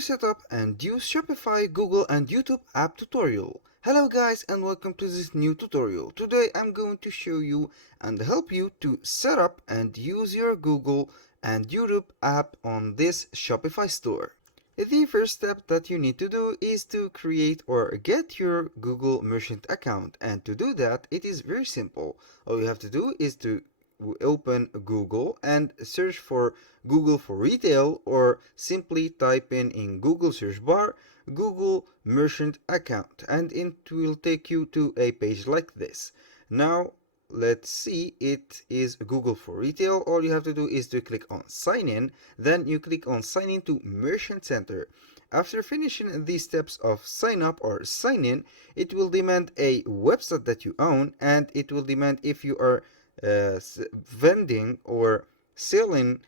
to set up and use Shopify Google and YouTube app tutorial. Hello guys and welcome to this new tutorial. Today I'm going to show you and help you to set up and use your Google and YouTube app on this Shopify store. The first step that you need to do is to create or get your Google merchant account, and to do that it is very simple. All you have to do is to open Google and search for Google for Retail, or simply type in Google search bar Google merchant account, and it will take you to a page like this. Now let's see, it is Google for Retail. All you have to do is to click on sign in, then you click on sign in to Merchant Center. After finishing these steps of sign up or sign in, it will demand a website that you own, and it will demand if you are vending or selling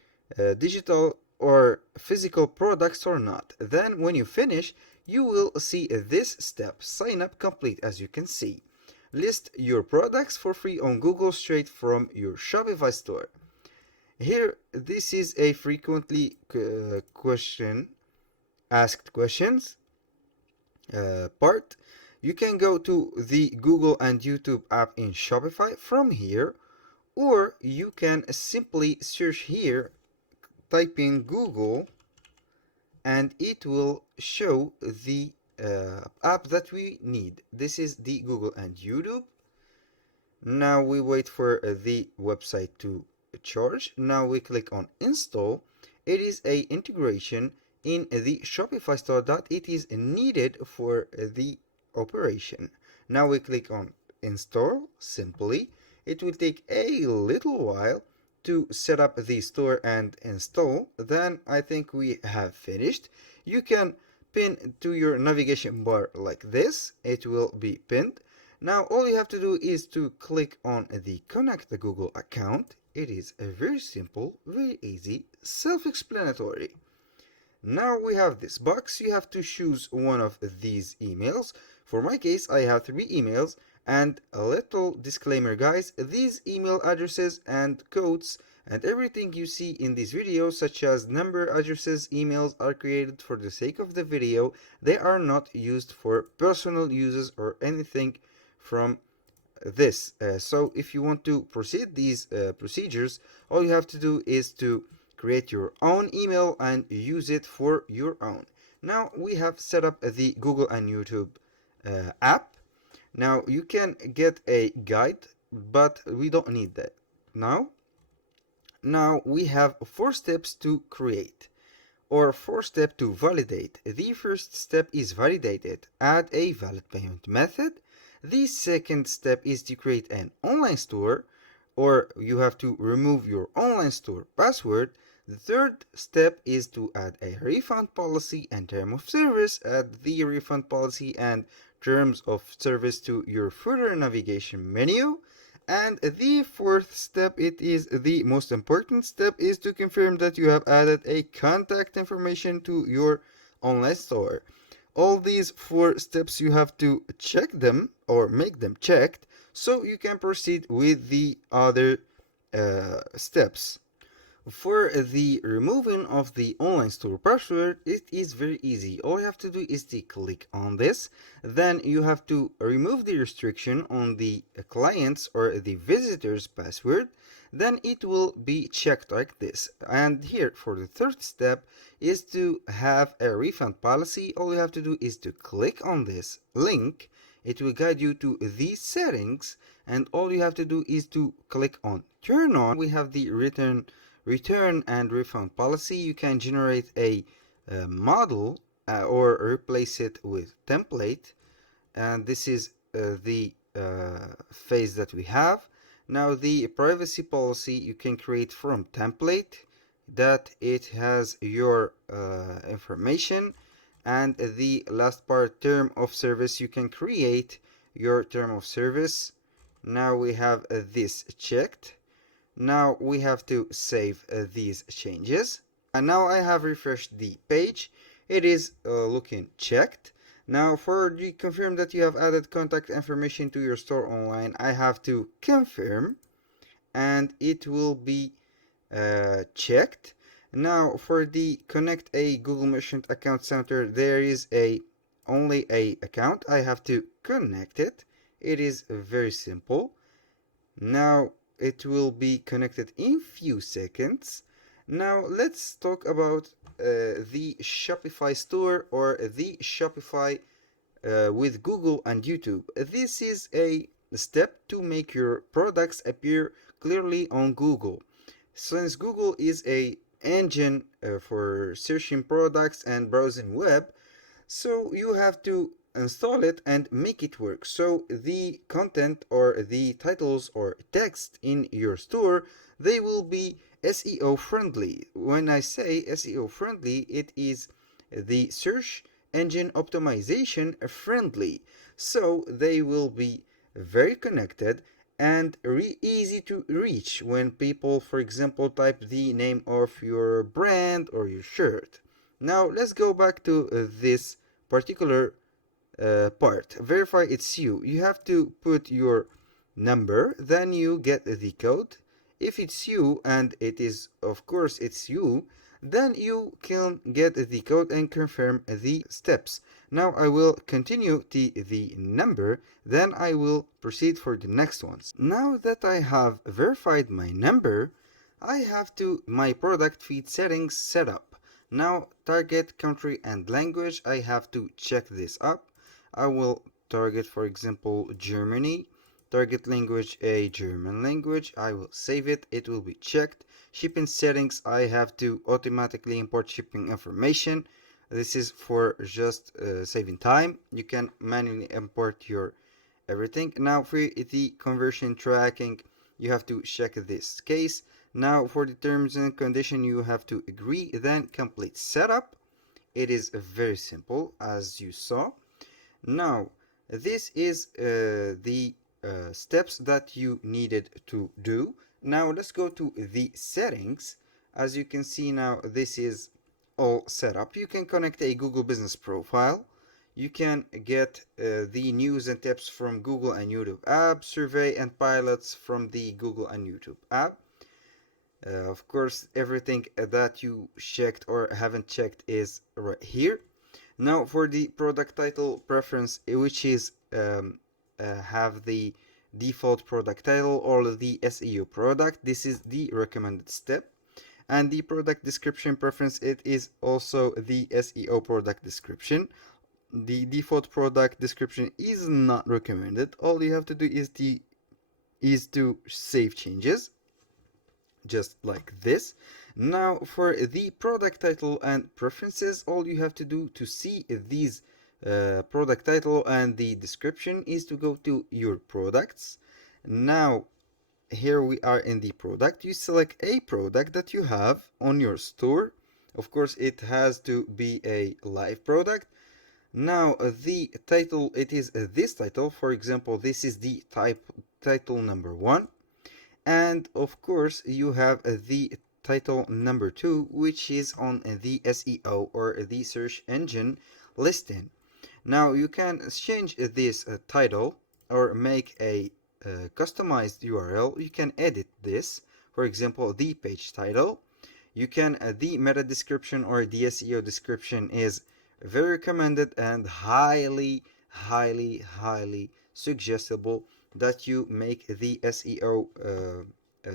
digital or physical products or not. Then when you finish, you will see this step, sign up complete. As you can see, list your products for free on Google straight from your Shopify store. Here, this is a frequently asked questions part. You can go to the Google and YouTube app in Shopify from here, or you can simply search here, type in Google, and it will show the app that we need. This is the Google and YouTube. Now we wait for the website to charge. Now we click on install. It is a integration in the Shopify store that it is needed for the operation. Now we click on install simply. It will take a little while to set up the store and install. Then I think we have finished. You can pin to your navigation bar like this. It will be pinned. Now all you have to do is to click on the connect the Google account. It is a very simple, very easy, self-explanatory. Now we have this box. You have to choose one of these emails. For my case, I have 3 emails. And a little disclaimer, guys, these email addresses and codes and everything you see in this video, such as number, addresses, emails, are created for the sake of the video. They are not used for personal uses or anything from this. So if you want to proceed these procedures, all you have to do is to create your own email and use it for your own. Now we have set up the Google and YouTube app. Now you can get a guide, but we don't need that now. Now we have 4 steps to create, or 4 steps to validate. The first step is validate it. Add a valid payment method. The second step is to create an online store, or you have to remove your online store password. The third step is to add a refund policy and term of service. Add the refund policy and terms of service to your footer navigation menu. And the fourth step, it is the most important step, is to confirm that you have added a contact information to your online store. All these 4 steps, you have to check them or make them checked so you can proceed with the other steps. For the removing of the online store password, it is very easy. All you have to do is to click on this. Then you have to remove the restriction on the client's or the visitor's password. Then it will be checked like this. And here, for the third step, is to have a refund policy. All you have to do is to click on this link. It will guide you to these settings, and all you have to do is to click on turn on. We have the return and refund policy. You can generate a model or replace it with template, and this is the phase that we have. Now the privacy policy you can create from template, that it has your information. And the last part, term of service, you can create your term of service. Now we have this checked. Now we have to save these changes. And now I have refreshed the page. It is looking checked. Now for the confirm that you have added contact information to your store online, I have to confirm, and it will be checked. Now for the connect a Google Merchant Account Center, there is only a account. I have to connect it. It is very simple. Now it will be connected in few seconds. Now let's talk about the Shopify store or the Shopify with Google and YouTube. This is a step to make your products appear clearly on Google. Since Google is a engine for searching products and browsing web, so you have to install it and make it work. So the content or the titles or text in your store, they will be SEO friendly. When I say SEO friendly, it is the search engine optimization friendly. So they will be very connected and easy to reach when people, for example, type the name of your brand or your shirt. Now let's go back to this particular part. Verify it's you. You have to put your number, then you get the code. If it's you, and it is, of course, it's you, then you can get the code and confirm the steps. Now I will continue the number, then I will proceed for the next ones. Now that I have verified my number, I have to my product feed settings set up. Now target country and language, I have to check this up. I will target, for example, Germany. Target language a German language. I will save it. It will be checked. Shipping settings, I have to automatically import shipping information. This is for just saving time. You can manually import your everything. Now for the conversion tracking, you have to check this case. Now for the terms and condition, you have to agree, then complete setup. It is very simple, as you saw. Now, this is the steps that you needed to do. Now, let's go to the settings. As you can see now, this is all set up. You can connect a Google Business Profile. You can get the news and tips from Google and YouTube app, survey and pilots from the Google and YouTube app. Of course, everything that you checked or haven't checked is right here. Now for the product title preference, which is have the default product title or the SEO product, this is the recommended step. And the product description preference, it is also the SEO product description. The default product description is not recommended. All you have to do is to save changes, just like this. Now for the product title and preferences, all you have to do to see these product title and the description is to go to your products. Now here we are in the product. You select a product that you have on your store. Of course, it has to be a live product. Now the title, it is this title. For example, this is the title number 1. And of course, you have the title number 2, which is on the SEO or the search engine listing. Now you can change this title or make a customized URL. You can edit this. For example, the page title. You can the meta description or the SEO description is very recommended and highly suggestible that you make the SEO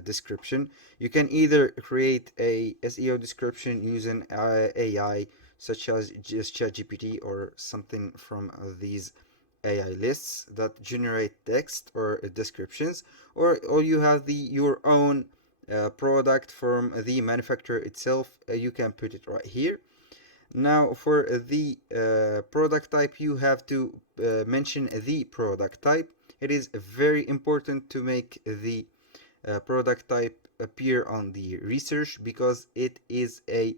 description. You can either create a SEO description using AI, such as just ChatGPT or something from these AI lists that generate text or descriptions, or you have your own product from the manufacturer itself. You can put it right here. Now for the product type, you have to mention the product type. It is very important to make the product type appear on the research because it is a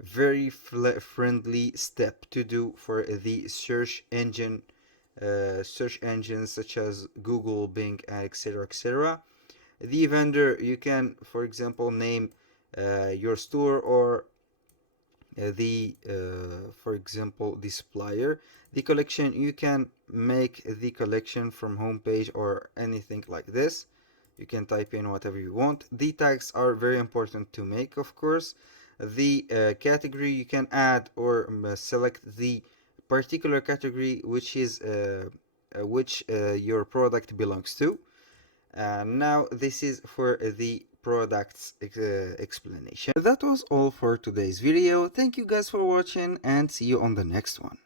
very friendly step to do for the search engines such as Google, Bing, etc., etc. The vendor, you can, for example, name your store or for example, the supplier. The collection, you can make the collection from homepage or anything like this. You can type in whatever you want. The tags are very important to make, of course. the category you can add, or select the particular category which your product belongs to. Now this is for the products explanation. That was all for today's video. Thank you guys for watching, and see you on the next one.